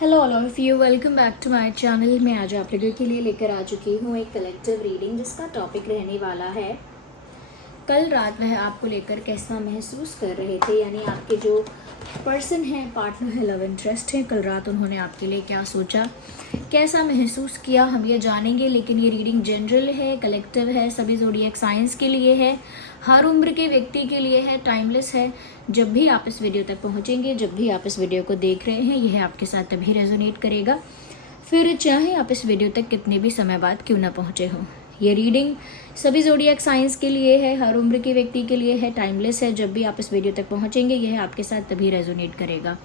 Hello all of you, welcome back to my channel. मैं आज आप लोगों के लिए लेकर आ चुकी हूँ एक कलेक्टिव रीडिंग जिसका टॉपिक रहने वाला है कल रात वह आपको लेकर कैसा महसूस कर रहे थे। यानी आपके जो पर्सन है, पार्टनर है, लव इंटरेस्ट है, कल रात उन्होंने आपके लिए क्या सोचा, कैसा महसूस किया, हम ये जानेंगे। लेकिन ये रीडिंग जनरल है, कलेक्टिव है, सभी ज़ोडिएक साइंस के लिए है, हर उम्र के व्यक्ति के लिए है, टाइमलेस है। जब भी आप इस वीडियो तक पहुंचेंगे, जब भी आप इस वीडियो को देख रहे हैं, यह आपके साथ तभी रेजोनेट करेगा, फिर चाहे आप इस वीडियो तक कितने भी समय बाद क्यों ना पहुंचे हों। ये रीडिंग सभी ज़ोडिएक साइंस के लिए है, हर उम्र के व्यक्ति के लिए है, टाइमलेस है। जब भी आप इस वीडियो तक पहुंचेंगे, यह आपके साथ तभी रेजोनेट करेगा,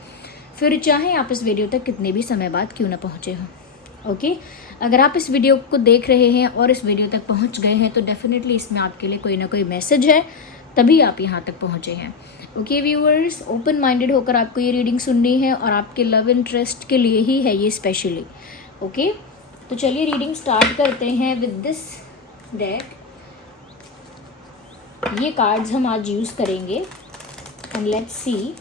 फिर चाहे आप इस वीडियो तक कितने भी समय बाद क्यों ना पहुंचे हों। ओके, अगर आप इस वीडियो को देख रहे हैं और इस वीडियो तक पहुंच गए हैं तो डेफिनेटली इसमें आपके लिए कोई ना कोई मैसेज है, तभी आप यहाँ तक पहुंचे हैं। ओके व्यूअर्स, ओपन माइंडेड होकर आपको ये रीडिंग सुननी है और आपके लव इंटरेस्ट के लिए ही है ये स्पेशली। ओके, तो चलिए रीडिंग स्टार्ट करते हैं विद दिस डेक। ये कार्ड्स हम आज यूज करेंगे and let's see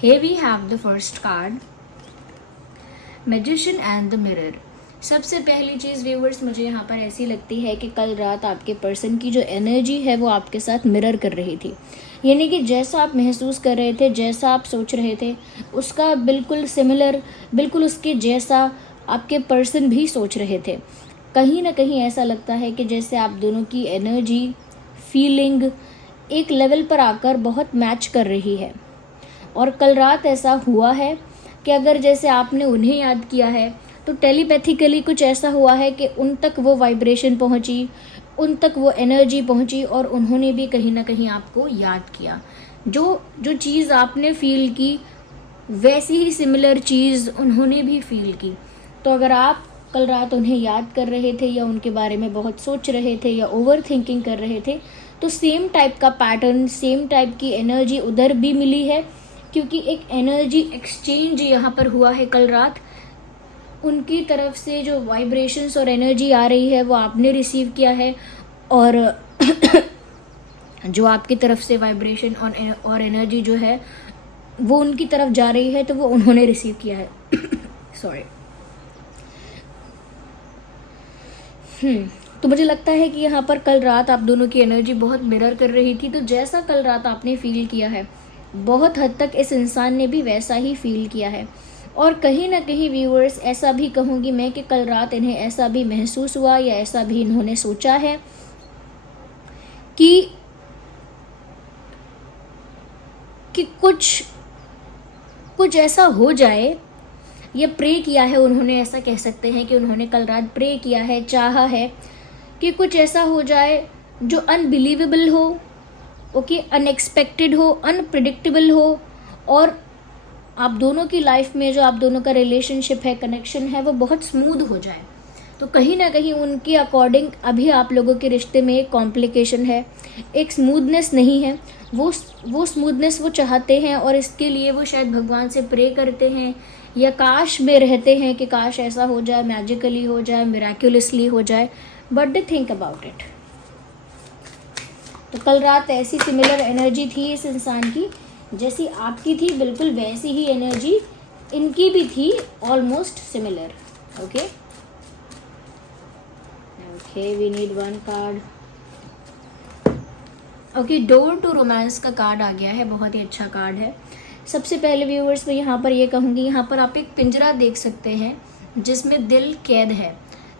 Here we have the first card, Magician and the Mirror। सबसे पहली चीज़ व्यूवर्स मुझे यहाँ पर ऐसी लगती है कि कल रात आपके पर्सन की जो एनर्जी है वो आपके साथ मिरर कर रही थी। यानी कि जैसा आप महसूस कर रहे थे, जैसा आप सोच रहे थे, उसका बिल्कुल सिमिलर, बिल्कुल उसके जैसा आपके पर्सन भी सोच रहे थे। कहीं ना कहीं ऐसा लगता है कि जैसे आप दोनों की एनर्जी, फीलिंग एक लेवल पर आकर बहुत मैच कर रही है। और कल रात ऐसा हुआ है कि अगर जैसे आपने उन्हें याद किया है तो टेलीपैथिकली कुछ ऐसा हुआ है कि उन तक वो वाइब्रेशन पहुंची, उन तक वो एनर्जी पहुंची और उन्होंने भी कहीं ना कहीं आपको याद किया। जो जो चीज़ आपने फील की वैसी ही सिमिलर चीज़ उन्होंने भी फील की। तो अगर आप कल रात उन्हें याद कर रहे थे या उनके बारे में बहुत सोच रहे थे या ओवर थिंकिंग कर रहे थे, तो सेम टाइप का पैटर्न, सेम टाइप की एनर्जी उधर भी मिली है, क्योंकि एक एनर्जी एक्सचेंज यहाँ पर हुआ है कल रात। उनकी तरफ से जो वाइब्रेशंस और एनर्जी आ रही है वो आपने रिसीव किया है, और जो आपकी तरफ से वाइब्रेशन और एनर्जी जो है वो उनकी तरफ जा रही है तो वो उन्होंने रिसीव किया है। सॉरी। तो मुझे लगता है कि यहाँ पर कल रात आप दोनों की एनर्जी बहुत मिरर कर रही थी। तो जैसा कल रात आपने फील किया है, बहुत हद तक इस इंसान ने भी वैसा ही फील किया है। और कहीं ना कहीं व्यूअर्स, ऐसा भी कहूँगी मैं कि कल रात इन्हें ऐसा भी महसूस हुआ या ऐसा भी इन्होंने सोचा है कि कुछ ऐसा हो जाए, ये प्रे किया है उन्होंने। ऐसा कह सकते हैं कि उन्होंने कल रात प्रे किया है, चाहा है कि कुछ ऐसा हो जाए जो अनबिलीवेबल हो, ओके, अनएक्सपेक्टेड हो, अनप्रिडिक्टेबल हो, और आप दोनों की लाइफ में जो आप दोनों का रिलेशनशिप है, कनेक्शन है, वो बहुत स्मूथ हो जाए। तो कहीं ना कहीं उनके अकॉर्डिंग अभी आप लोगों के रिश्ते में एक कॉम्प्लिकेशन है, एक स्मूथनेस नहीं है। वो स्मूथनेस वो चाहते हैं और इसके लिए वो शायद भगवान से प्रे करते हैं या काश में रहते हैं कि काश ऐसा हो जाए, मैजिकली हो जाए, मिराक्युलसली हो जाए। But they think about it. तो कल रात ऐसी सिमिलर एनर्जी थी इस इंसान की, जैसी आपकी थी बिल्कुल वैसी ही एनर्जी इनकी भी थी, almost similar. Okay okay, we need one card. Okay, door to romance का कार्ड आ गया है, बहुत ही अच्छा कार्ड है। सबसे पहले व्यूअर्स मैं यहाँ पर ये कहूँगी, यहाँ पर आप एक पिंजरा देख सकते हैं जिसमें दिल कैद है।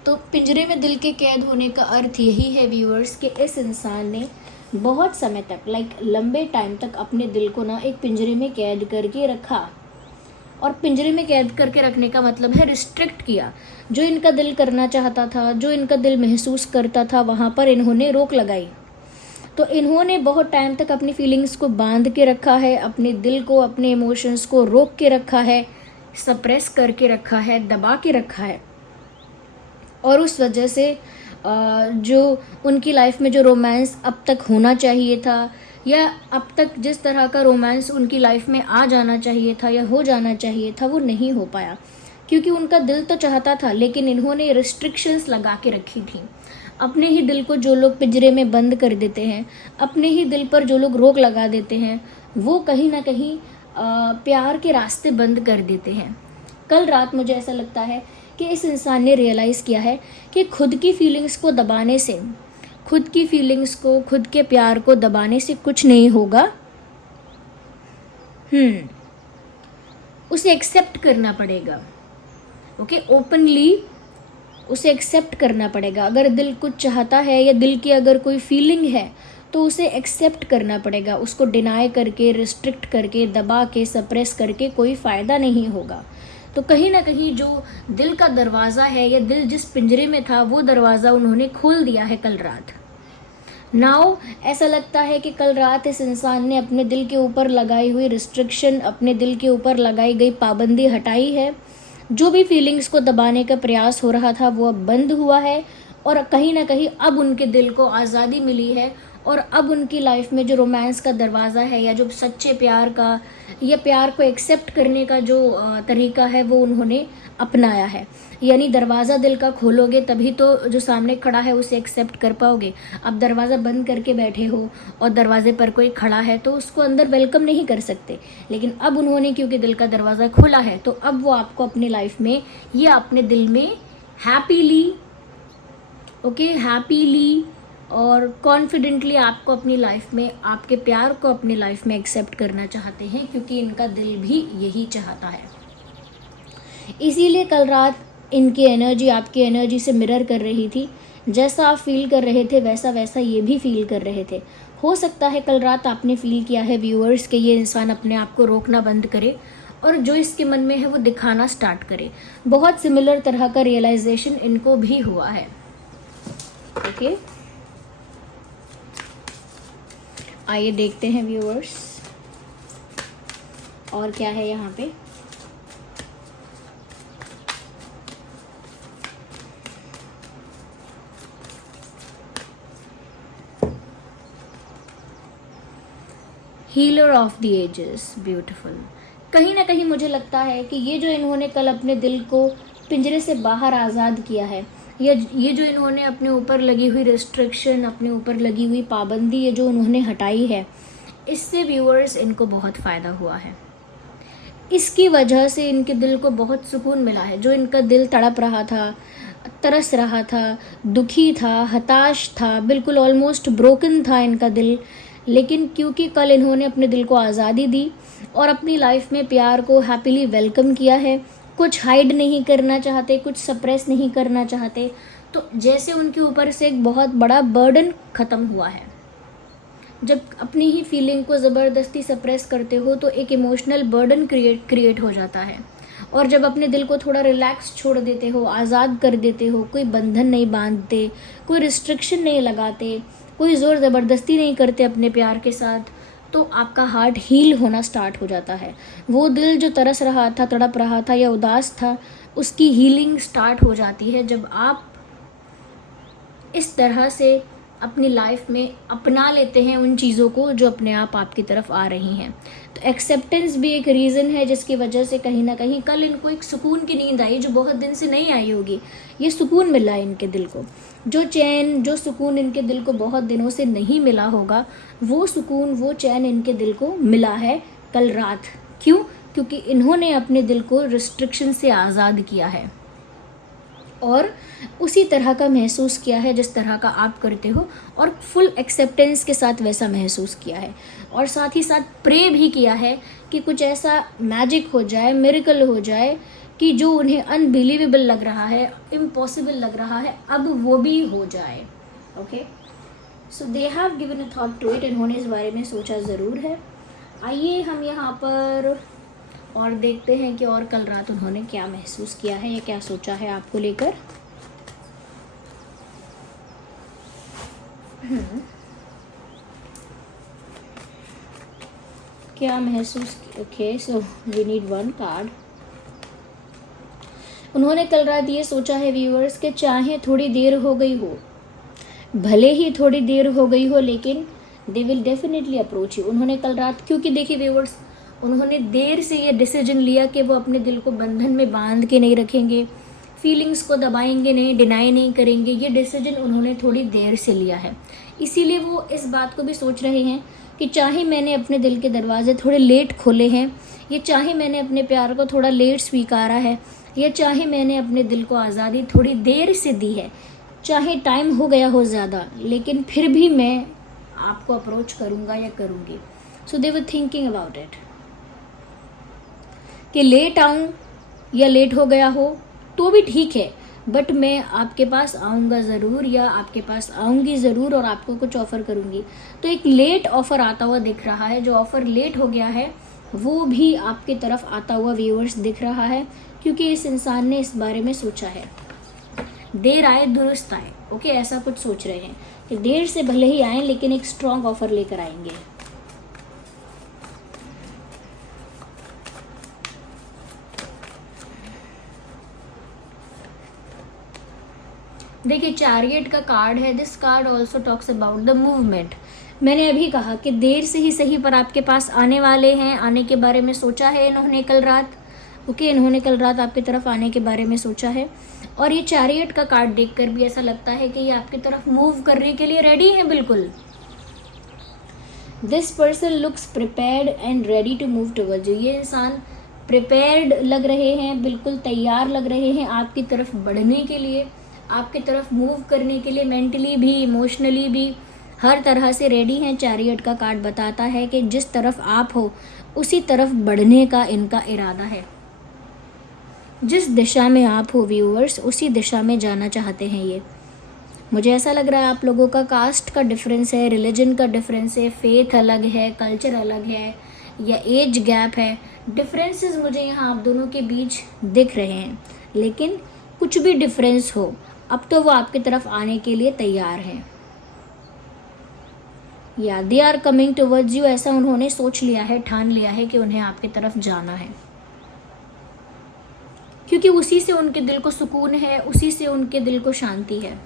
तो पिंजरे में दिल के कैद होने का अर्थ यही है व्यूअर्स कि इस इंसान ने बहुत समय तक, लंबे टाइम तक अपने दिल को ना एक पिंजरे में कैद करके रखा। और पिंजरे में कैद करके रखने का मतलब है रिस्ट्रिक्ट किया। जो इनका दिल करना चाहता था, जो इनका दिल महसूस करता था, वहाँ पर इन्होंने रोक लगाई। तो इन्होंने बहुत टाइम तक अपनी फीलिंग्स को बांध के रखा है, अपने दिल को, अपने इमोशंस को रोक के रखा है, सप्रेस करके रखा है, दबा के रखा है, और उस वजह से जो उनकी लाइफ में जो रोमांस अब तक होना चाहिए था, या अब तक जिस तरह का रोमांस उनकी लाइफ में आ जाना चाहिए था या हो जाना चाहिए था, वो नहीं हो पाया। क्योंकि उनका दिल तो चाहता था, लेकिन इन्होंने रिस्ट्रिक्शंस लगा के रखी थी। अपने ही दिल को जो लोग पिंजरे में बंद कर देते हैं, अपने ही दिल पर जो लोग रोक लगा देते हैं, वो कहीं ना कहीं प्यार के रास्ते बंद कर देते हैं। कल रात मुझे ऐसा लगता है कि इस इंसान ने रियलाइज़ किया है कि खुद की फीलिंग्स को दबाने से, खुद की फीलिंग्स को, खुद के प्यार को दबाने से कुछ नहीं होगा। उसे एक्सेप्ट करना पड़ेगा। ओके, ओपनली उसे एक्सेप्ट करना पड़ेगा। अगर दिल कुछ चाहता है या दिल की अगर कोई फीलिंग है तो उसे एक्सेप्ट करना पड़ेगा। उसको डिनाई करके, रिस्ट्रिक्ट करके, दबा के, सप्रेस करके कोई फ़ायदा नहीं होगा। तो कहीं ना कहीं जो दिल का दरवाज़ा है, या दिल जिस पिंजरे में था, वो दरवाज़ा उन्होंने खोल दिया है कल रात। नाउ ऐसा लगता है कि कल रात इस इंसान ने अपने दिल के ऊपर लगाई हुई रिस्ट्रिक्शन, अपने दिल के ऊपर लगाई गई पाबंदी हटाई है। जो भी फीलिंग्स को दबाने का प्रयास हो रहा था वो अब बंद हुआ है, और कहीं ना कहीं अब उनके दिल को आज़ादी मिली है, और अब उनकी लाइफ में जो रोमांस का दरवाज़ा है, या जो सच्चे प्यार का, या प्यार को एक्सेप्ट करने का जो तरीका है, वो उन्होंने अपनाया है। यानी दरवाज़ा दिल का खोलोगे तभी तो जो सामने खड़ा है उसे एक्सेप्ट कर पाओगे। अब दरवाज़ा बंद करके बैठे हो और दरवाजे पर कोई खड़ा है तो उसको अंदर वेलकम नहीं कर सकते। लेकिन अब उन्होंने क्योंकि दिल का दरवाज़ा खोला है, तो अब वो आपको अपनी लाइफ में या अपने दिल में हैप्पीली और कॉन्फिडेंटली आपको अपनी लाइफ में, आपके प्यार को अपनी लाइफ में एक्सेप्ट करना चाहते हैं, क्योंकि इनका दिल भी यही चाहता है। इसीलिए कल रात इनकी एनर्जी आपकी एनर्जी से मिरर कर रही थी। जैसा आप फील कर रहे थे वैसा वैसा ये भी फील कर रहे थे। हो सकता है कल रात आपने फील किया है व्यूअर्स कि ये इंसान अपने आप को रोकना बंद करे और जो इसके मन में है वो दिखाना स्टार्ट करे। बहुत सिमिलर तरह का रियलाइजेशन इनको भी हुआ है। ओके, आइए देखते हैं व्यूअर्स और क्या है यहाँ पे। Healer of the ages, beautiful. कहीं ना कहीं मुझे लगता है कि ये जो इन्होंने कल अपने दिल को पिंजरे से बाहर आज़ाद किया है, या ये जो इन्होंने अपने ऊपर लगी हुई रिस्ट्रिक्शन, अपने ऊपर लगी हुई पाबंदी, ये जो उन्होंने हटाई है, इससे व्यूअर्स इनको बहुत फ़ायदा हुआ है। इसकी वजह से इनके दिल को बहुत सुकून मिला है। जो इनका दिल तड़प रहा था, तरस रहा था, दुखी था, हताश था, बिल्कुल ऑलमोस्ट ब्रोकन था इनका दिल, लेकिन क्योंकि कल इन्होंने अपने दिल को आज़ादी दी और अपनी लाइफ में प्यार को हैप्पीली वेलकम किया है, कुछ हाइड नहीं करना चाहते, कुछ सप्रेस नहीं करना चाहते, तो जैसे उनके ऊपर से एक बहुत बड़ा बर्डन ख़त्म हुआ है। जब अपनी ही फीलिंग को ज़बरदस्ती सप्रेस करते हो तो एक इमोशनल बर्डन क्रिएट हो जाता है। और जब अपने दिल को थोड़ा रिलैक्स छोड़ देते हो, आज़ाद कर देते हो, कोई बंधन नहीं बांधते, कोई रिस्ट्रिक्शन नहीं लगाते, कोई ज़ोर ज़बरदस्ती नहीं करते अपने प्यार के साथ, तो आपका हार्ट हील होना स्टार्ट हो जाता है। वो दिल जो तरस रहा था, तड़प रहा था या उदास था, उसकी हीलिंग स्टार्ट हो जाती है जब आप इस तरह से अपनी लाइफ में अपना लेते हैं उन चीज़ों को जो अपने आप आपकी तरफ आ रही हैं। तो एक्सेप्टेंस भी एक रीज़न है जिसकी वजह से कहीं ना कहीं कल इनको एक सुकून की नींद आई जो बहुत दिन से नहीं आई होगी। ये सुकून मिला है इनके दिल को, जो चैन, जो सुकून इनके दिल को बहुत दिनों से नहीं मिला होगा, वो सुकून, वो चैन इनके दिल को मिला है कल रात। क्यों? क्योंकि इन्होंने अपने दिल को रिस्ट्रिक्शन से आज़ाद किया है और उसी तरह का महसूस किया है जिस तरह का आप करते हो, और फुल एक्सेप्टेंस के साथ वैसा महसूस किया है। और साथ ही साथ प्रे भी किया है कि कुछ ऐसा मैजिक हो जाए, मिरेकल हो जाए कि जो उन्हें अनबिलीवेबल लग रहा है, इम्पॉसिबल लग रहा है, अब वो भी हो जाए। Okay, so they have given a thought to it. इन्होंने इस बारे में सोचा ज़रूर है। आइए हम यहाँ पर और देखते हैं कि और कल रात उन्होंने क्या महसूस किया है या क्या सोचा है आपको लेकर। क्या महसूस। Okay, so we need one card. उन्होंने कल रात ये सोचा है व्यूअर्स कि चाहे थोड़ी देर हो गई हो, भले ही थोड़ी देर हो गई हो, लेकिन they will definitely approach you. उन्होंने कल रात, क्योंकि देखिए व्यूअर्स, उन्होंने देर से ये डिसीजन लिया कि वो अपने दिल को बंधन में बांध के नहीं रखेंगे, फीलिंग्स को दबाएंगे नहीं, डिनाई नहीं करेंगे। ये डिसीजन उन्होंने थोड़ी देर से लिया है, इसीलिए वो इस बात को भी सोच रहे हैं कि चाहे मैंने अपने दिल के दरवाजे थोड़े लेट खोले हैं, या चाहे मैंने अपने प्यार को थोड़ा लेट स्वीकारा है, या चाहे मैंने अपने दिल को आज़ादी थोड़ी देर से दी है, चाहे टाइम हो गया हो ज़्यादा, लेकिन फिर भी मैं आपको अप्रोच करूँगा या करूँगी। सो दे वर थिंकिंग अबाउट इट कि लेट आऊँ या लेट हो गया हो तो भी ठीक है, बट मैं आपके पास आऊँगा ज़रूर, या आपके पास आऊँगी ज़रूर और आपको कुछ ऑफ़र करूँगी। तो एक लेट ऑफ़र आता हुआ दिख रहा है। जो ऑफ़र लेट हो गया है वो भी आपकी तरफ आता हुआ व्यूअर्स दिख रहा है, क्योंकि इस इंसान ने इस बारे में सोचा है। देर आए दुरुस्त आए, ओके, ऐसा कुछ सोच रहे हैं कि देर से भले ही आए लेकिन एक स्ट्रॉन्ग ऑफ़र लेकर आएंगे। देखिए चैरियट का कार्ड है। This card also talks about the movement. मैंने अभी कहा कि देर से ही सही पर आपके पास आने वाले हैं, आने के बारे में सोचा है इन्होंने कल रात, ओके, इन्होंने कल रात आपकी तरफ आने के बारे में सोचा है। और ये चैरियट का कार्ड देखकर भी ऐसा लगता है कि ये आपकी तरफ मूव करने के लिए रेडी हैं बिल्कुल। This person looks prepared and ready to move towards you. ये इंसान प्रिपेयर्ड लग रहे हैं, बिल्कुल तैयार लग रहे हैं आपकी तरफ बढ़ने के लिए, आपकी तरफ मूव करने के लिए, मेंटली भी इमोशनली भी हर तरह से रेडी हैं। चैरियट का कार्ड बताता है कि जिस तरफ आप हो उसी तरफ बढ़ने का इनका इरादा है। जिस दिशा में आप हो व्यूअर्स, उसी दिशा में जाना चाहते हैं ये। मुझे ऐसा लग रहा है आप लोगों का कास्ट का डिफरेंस है, रिलीजन का डिफरेंस है, फेथ अलग है, कल्चर अलग है, या एज गैप है। डिफरेंसेस मुझे यहाँ आप दोनों के बीच दिख रहे हैं, लेकिन कुछ भी डिफरेंस हो, अब तो वो आपकी तरफ आने के लिए तैयार हैं। या they are coming towards you, ऐसा उन्होंने सोच लिया है, ठान लिया है कि उन्हें आपकी तरफ जाना है, क्योंकि उसी से उनके दिल को सुकून है, उसी से उनके दिल को शांति है।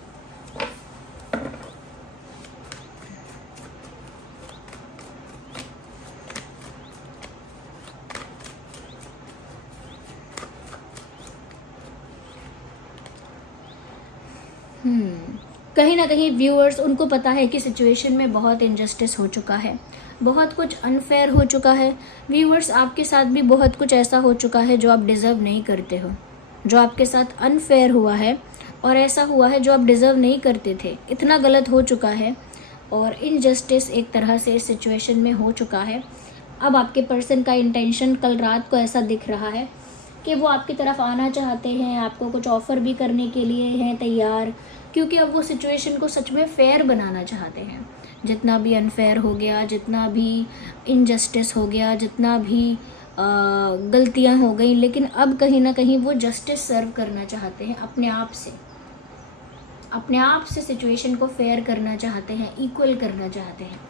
कहीं ना कहीं व्यूअर्स, उनको पता है कि सिचुएशन में बहुत इनजस्टिस हो चुका है, बहुत कुछ अनफेयर हो चुका है। व्यूअर्स, आपके साथ भी बहुत कुछ ऐसा हो चुका है जो आप डिज़र्व नहीं करते हो, जो आपके साथ अनफेयर हुआ है और ऐसा हुआ है जो आप डिज़र्व नहीं करते थे। इतना गलत हो चुका है और इनजस्टिस एक तरह से इस सिचुएशन में हो चुका है। अब आपके पर्सन का इंटेंशन कल रात को ऐसा दिख रहा है कि वो आपकी तरफ आना चाहते हैं, आपको कुछ ऑफ़र भी करने के लिए हैं तैयार, क्योंकि अब वो सिचुएशन को सच में फेयर बनाना चाहते हैं। जितना भी अनफेयर हो गया, जितना भी इनजस्टिस हो गया, जितना भी गलतियां हो गई, लेकिन अब कहीं ना कहीं वो जस्टिस सर्व करना चाहते हैं अपने आप से सिचुएशन को फेयर करना चाहते हैं, इक्वल करना चाहते हैं।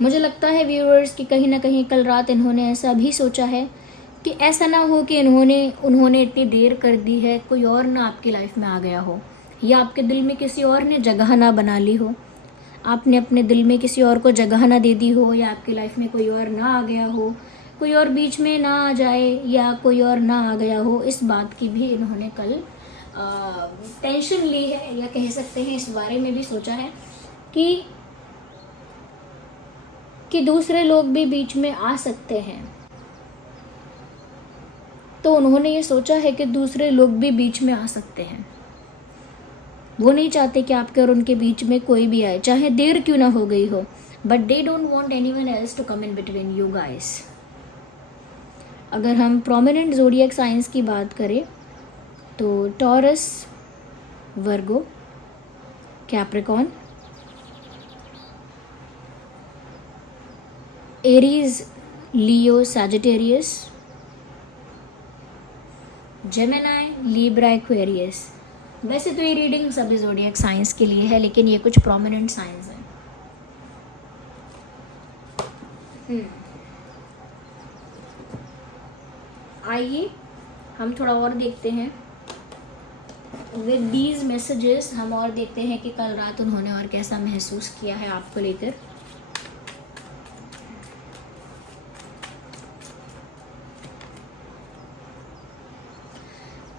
मुझे लगता है व्यूअर्स कि कहीं ना कहीं कल रात इन्होंने ऐसा भी सोचा है कि ऐसा ना हो कि उन्होंने इतनी देर कर दी है, कोई और ना आपकी लाइफ में आ गया हो, या आपके दिल में किसी और ने जगह ना बना ली हो, आपने अपने दिल में किसी और को जगह ना दे दी हो, या आपकी लाइफ में कोई और ना आ गया हो, कोई और बीच में ना आ जाए, या कोई और ना आ गया हो। इस बात की भी इन्होंने कल टेंशन ली है, या कह सकते हैं इस बारे में भी सोचा है कि दूसरे लोग भी बीच में आ सकते हैं। तो उन्होंने ये सोचा है कि दूसरे लोग भी बीच में आ सकते हैं। वो नहीं चाहते कि आपके और उनके बीच में कोई भी आए, चाहे देर क्यों ना हो गई हो, but they don't want anyone else to come in between you guys. अगर हम प्रोमिनेंट ज़ोडिएक साइंस की बात करें तो Taurus, Virgo, Capricorn, Aries, Leo, Sagittarius, Gemini, Libra, Aquarius. वैसे तो ये रीडिंग सभी ज़ोडिएक साइंस के लिए है, लेकिन ये कुछ प्रोमिनेंट साइंस हैं। आइए हम थोड़ा और देखते हैं विद दीज मैसेजेस, हम और देखते हैं कि कल रात उन्होंने और कैसा महसूस किया है आपको लेकर।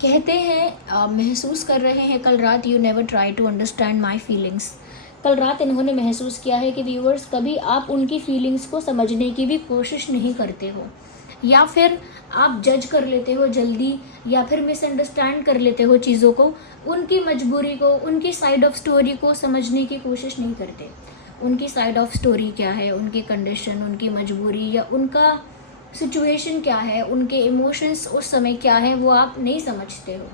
कहते हैं महसूस कर रहे हैं कल रात, you never try to understand my feelings. कल रात इन्होंने महसूस किया है कि व्यूअर्स कभी आप उनकी फीलिंग्स को समझने की भी कोशिश नहीं करते हो, या फिर आप जज कर लेते हो जल्दी, या फिर मिसअंडरस्टैंड कर लेते हो चीज़ों को, उनकी मजबूरी को, उनकी साइड ऑफ स्टोरी को समझने की कोशिश नहीं करते। उनकी साइड ऑफ स्टोरी क्या है, उनकी कंडीशन, उनकी मजबूरी या उनका सिचुएशन क्या है, उनके इमोशंस उस समय क्या है, वो आप नहीं समझते हो,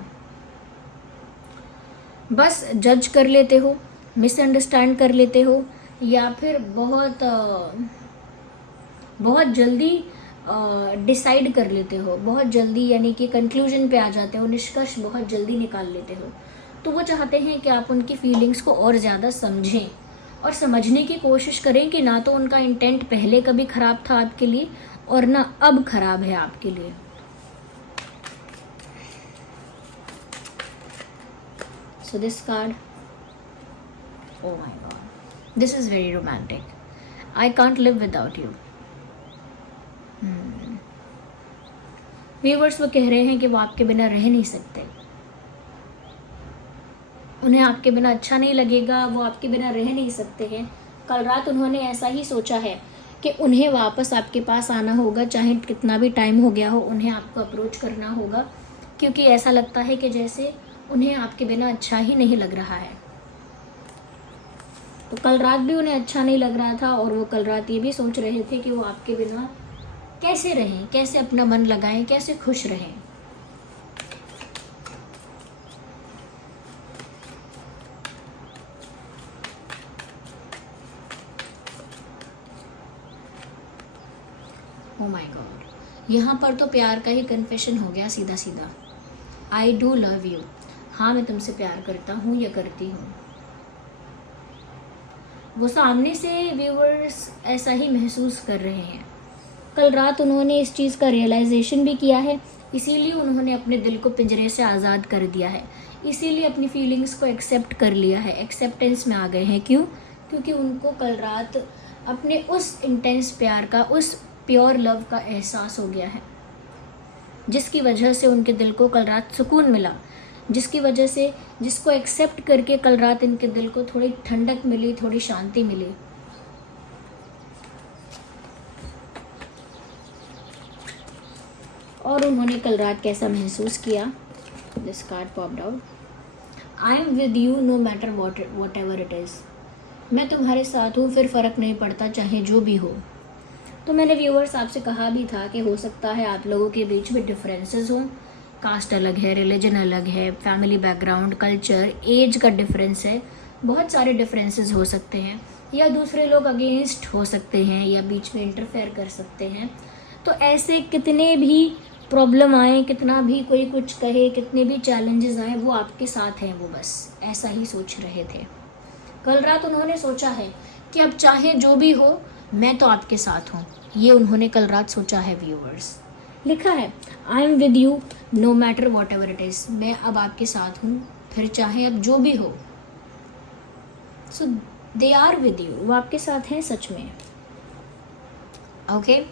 बस जज कर लेते हो, मिसअंडरस्टैंड कर लेते हो, या फिर बहुत जल्दी डिसाइड कर लेते हो, बहुत जल्दी यानी कि कंक्लूजन पे आ जाते हो, निष्कर्ष बहुत जल्दी निकाल लेते हो। तो वो चाहते हैं कि आप उनकी फीलिंग्स को और ज़्यादा समझें और समझने की कोशिश करें कि ना तो उनका इंटेंट पहले कभी ख़राब था आपके लिए और ना अब ख़राब है आपके लिए। So this card, oh my god, this is very romantic. I can't live without you. Viewers वो कह रहे हैं कि वो आपके बिना रह नहीं सकते, उन्हें आपके बिना अच्छा नहीं लगेगा, वो आपके बिना रह नहीं सकते हैं। कल रात उन्होंने ऐसा ही सोचा है कि उन्हें वापस आपके पास आना होगा, चाहे कितना भी टाइम हो गया हो, उन्हें आपको अप्रोच करना होगा, क्योंकि ऐसा लगता है कि जैसे उन्हें आपके बिना अच्छा ही नहीं लग रहा है। तो कल रात भी उन्हें अच्छा नहीं लग रहा था, और वो कल रात ये भी सोच रहे थे कि वो आपके बिना कैसे रहें, कैसे अपना मन लगाएं, कैसे खुश रहें। ओह माय गॉड, यहाँ पर तो प्यार का ही कन्फेशन हो गया सीधा सीधा। आई डू लव यू, हाँ मैं तुमसे प्यार करता हूँ या करती हूँ। वो सामने से व्यूअर्स ऐसा ही महसूस कर रहे हैं। कल रात उन्होंने इस चीज़ का रियलाइजेशन भी किया है, इसीलिए उन्होंने अपने दिल को पिंजरे से आज़ाद कर दिया है, इसीलिए अपनी फीलिंग्स को एक्सेप्ट कर लिया है, एक्सेप्टेंस में आ गए हैं। क्यों? क्योंकि उनको कल रात अपने उस इंटेंस प्यार का, उस प्योर लव का एहसास हो गया है, जिसकी वजह से उनके दिल को कल रात सुकून मिला, जिसकी वजह से, जिसको एक्सेप्ट करके कल रात इनके दिल को थोड़ी ठंडक मिली, थोड़ी शांति मिली। और उन्होंने कल रात कैसा महसूस किया। This card popped out, I am with you know matter what ever it is. मैं तुम्हारे साथ हूँ, फिर फ़र्क नहीं पड़ता चाहे जो भी हो। तो मैंने व्यूअर्स आपसे कहा भी था कि हो सकता है आप लोगों के बीच में डिफरेंसेस हों, कास्ट अलग है, रिलीजन अलग है, फैमिली बैकग्राउंड, कल्चर, एज का डिफरेंस है, बहुत सारे डिफरेंसेस हो सकते हैं, या दूसरे लोग अगेंस्ट हो सकते हैं, या बीच में इंटरफेयर कर सकते हैं। तो ऐसे कितने भी प्रॉब्लम आए, कितना भी कोई कुछ कहे, कितने भी चैलेंजेस आए, वो आपके साथ हैं, वो बस ऐसा ही सोच रहे थे। कल रात उन्होंने सोचा है कि अब चाहे जो भी हो मैं तो आपके साथ हूँ, ये उन्होंने कल रात सोचा है। व्यूअर्स लिखा है, I am with you know matter what ever it is. मैं अब आपके साथ हूँ, फिर चाहे अब जो भी हो। सो दे आर विद यू, वो आपके साथ हैं सच में। Okay,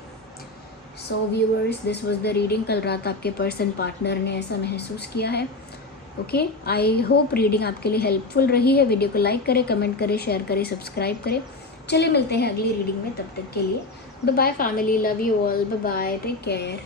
so viewers this was the reading. कल रात आपके पर्सन पार्टनर ने ऐसा महसूस किया है। ओके, आई होप रीडिंग आपके लिए हेल्पफुल रही है। वीडियो को लाइक करें, कमेंट करें, शेयर करें, सब्सक्राइब करें। चलिए मिलते हैं अगली रीडिंग में, तब तक के लिए bye bye family, love you all, bye bye, take care.